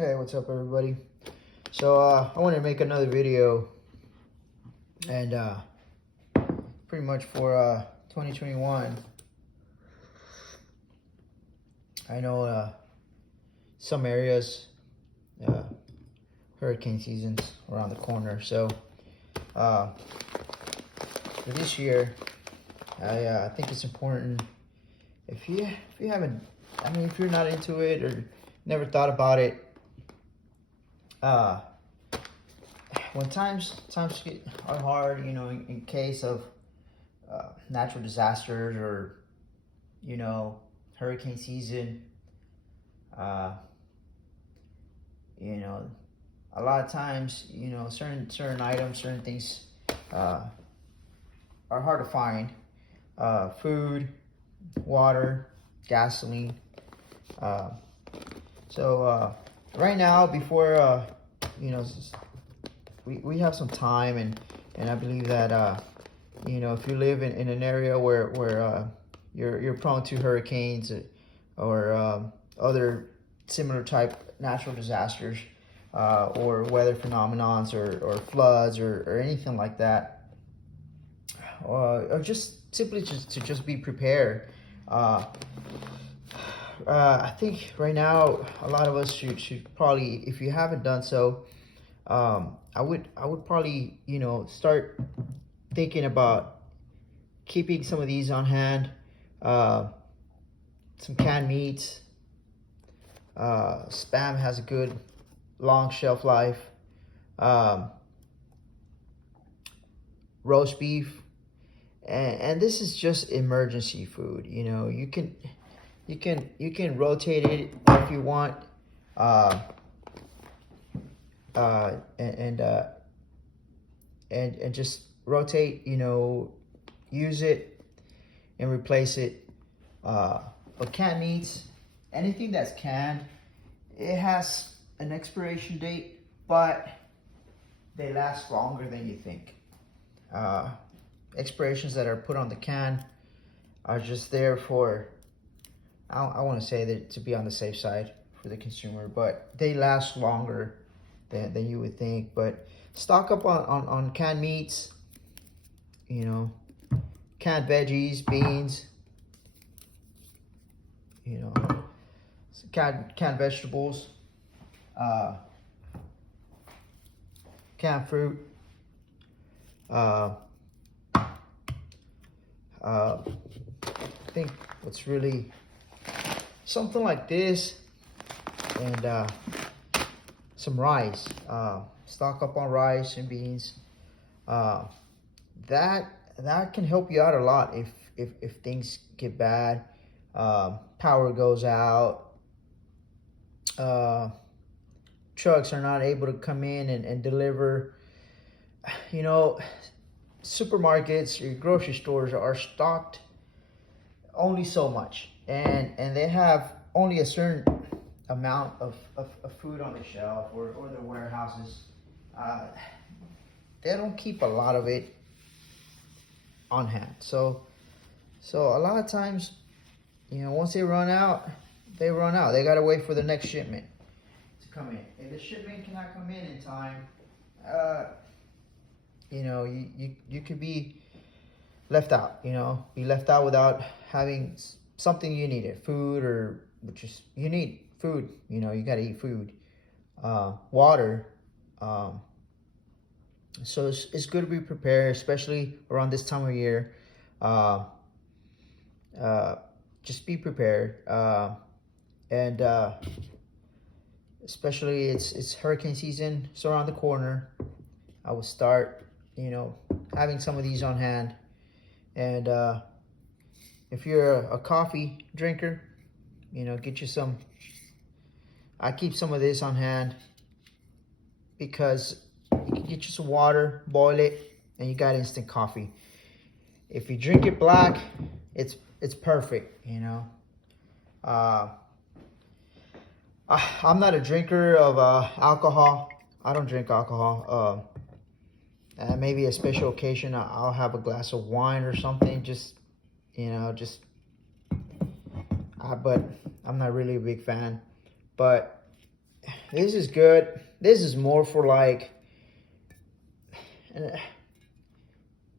Hey, what's up, everybody? So I want to make another video, and pretty much for 2021. I know some areas, uh, hurricane season's around the corner. So for this year, I think it's important if you haven't, if you're not into it or never thought about it. When times are hard, in case of natural disasters or hurricane season, uh, a lot of times, certain items, certain things are hard to find. Food, water, gasoline. Uh, so right now, before we have some time, and I believe that if you live in an area where you're prone to hurricanes or other similar type natural disasters, or weather phenomenons or floods or anything like that, or just simply just be prepared. I think right now a lot of us should probably, if you haven't done so, I would probably start thinking about keeping some of these on hand. Some canned meats. Spam has a good long shelf life. Roast beef, and this is just emergency food. You can rotate it if you want, and just rotate. Use it and replace it. But canned meats, anything that's canned, it has an expiration date, but they last longer than you think. Expirations that are put on the can are just there for, I want to say that to be on the safe side for the consumer, but they last longer than you would think. But stock up on canned meats, canned veggies, beans, canned vegetables, canned fruit. I think what's really something like this, and some rice. Stock up on rice and beans. That can help you out a lot if things get bad. Power goes out. Trucks are not able to come in and deliver. Supermarkets, your grocery stores are stocked only so much, and they have only a certain amount of food on the shelf or their warehouses. They don't keep a lot of it on hand. So a lot of times, once they run out, they run out. They gotta wait for the next shipment to come in. If the shipment cannot come in time, you could be left out. Be left out without having something you needed, food, or which is you need food. You gotta eat food, water. So it's good to be prepared, especially around this time of year. Just be prepared, and especially it's hurricane season, it's around the corner. I would start, having some of these on hand, and if you're a coffee drinker, get you some. I keep some of this on hand because you can get you some water, boil it, and you got instant coffee. If you drink it black, it's perfect. I'm not a drinker of alcohol. I don't drink alcohol. Maybe a special occasion, I'll have a glass of wine or something. But I'm not really a big fan. But this is good. This is more for like,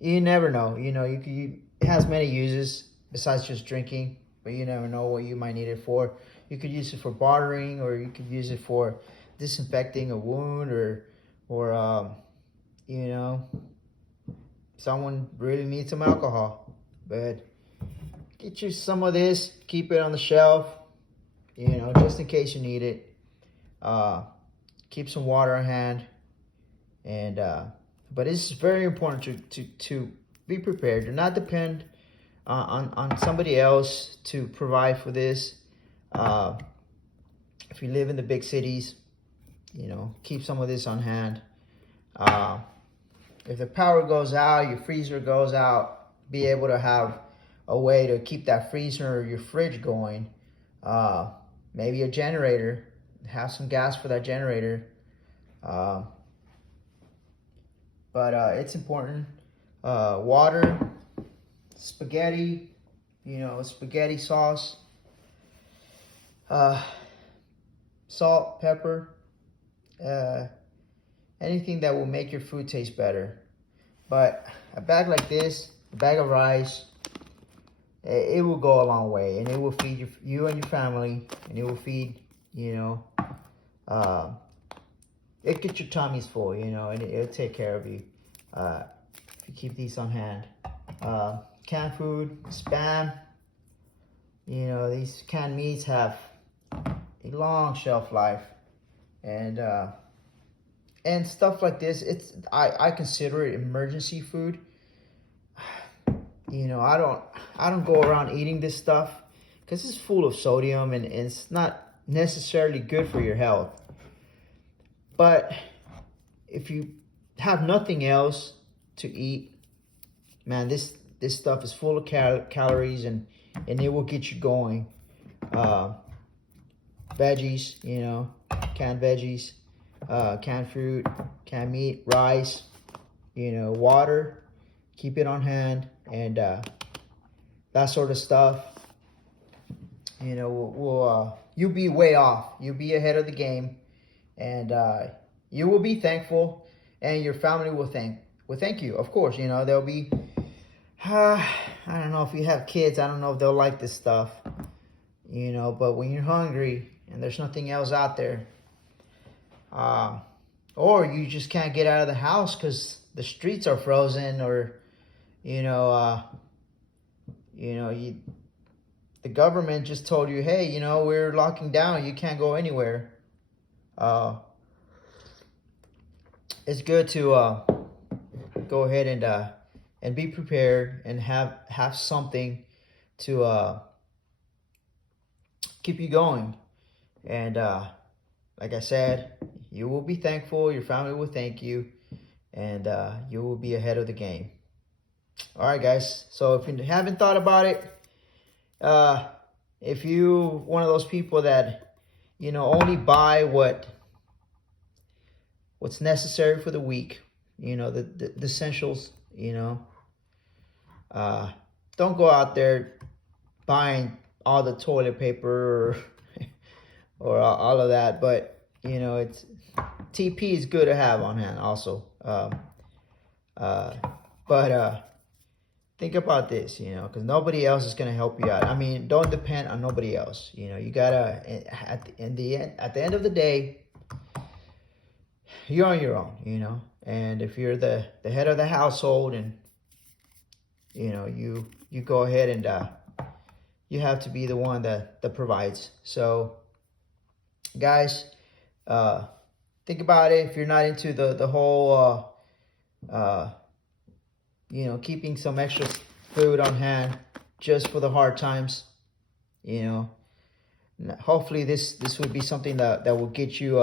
you never know. You know, it has many uses besides just drinking, but you never know what you might need it for. You could use it for bartering, or you could use it for disinfecting a wound, or you know, someone really needs some alcohol. But get you some of this, keep it on the shelf, you know, just in case you need it. Keep some water on hand, and but it's very important to be prepared. Do not depend on somebody else to provide for this. If you live in the big cities, you know, keep some of this on hand. If the power goes out, your freezer goes out, be able to have a way to keep that freezer or your fridge going. Maybe a generator, have some gas for that generator. But it's important. Water, spaghetti, you know, spaghetti sauce, salt, pepper, anything that will make your food taste better. But a bag like this, a bag of rice, it will go a long way, and it will feed you and your family, and it will feed, you know, it gets your tummies full, you know, and it'll take care of you if you keep these on hand. Canned food, Spam, you know, these canned meats have a long shelf life, and stuff like this. I consider it emergency food. You know, I don't go around eating this stuff because it's full of sodium, and it's not necessarily good for your health. But if you have nothing else to eat, man, this stuff is full of calories, and it will get you going. Veggies, you know, canned veggies, canned fruit, canned meat, rice, you know, water, keep it on hand, and that sort of stuff. You know, you'll be way off. You'll be ahead of the game, and you will be thankful, and your family will thank you. Of course, you know, they'll be. I don't know if you have kids. I don't know if they'll like this stuff. You know, but when you're hungry and there's nothing else out there, or you just can't get out of the house because the streets are frozen, or you know, the government just told you, hey, you know, we're locking down. You can't go anywhere. It's good to go ahead and be prepared, and have something to keep you going. And like I said, you will be thankful. Your family will thank you, and you will be ahead of the game. All right, guys. So if you haven't thought about it, if you one of those people that, you know, only buy what's necessary for the week, you know, the essentials, you know, don't go out there buying all the toilet paper or all of that. But you know, it's TP is good to have on hand also. But think about this, you know, because nobody else is going to help you out. I mean, don't depend on nobody else. You know, you gotta at the end of the day, you're on your own. You know, and if you're the head of the household, and you know, you go ahead and you have to be the one that provides. So, guys, think about it. If you're not into the whole you know, keeping some extra food on hand just for the hard times, you know, hopefully this would be something that will get you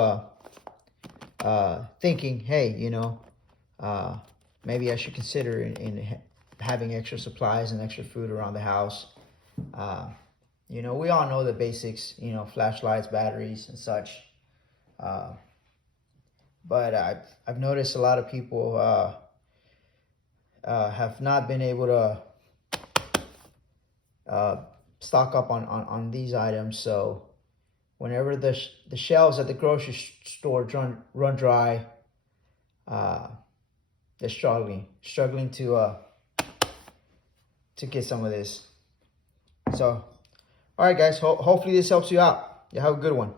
thinking, hey, you know, maybe I should consider in having extra supplies and extra food around the house. You know, we all know the basics, you know, flashlights, batteries, and such. But I've noticed a lot of people have not been able to stock up on these items. So whenever the shelves at the grocery store run dry, they're struggling to get some of this. So, all right, guys. Hopefully this helps you out. You have a good one.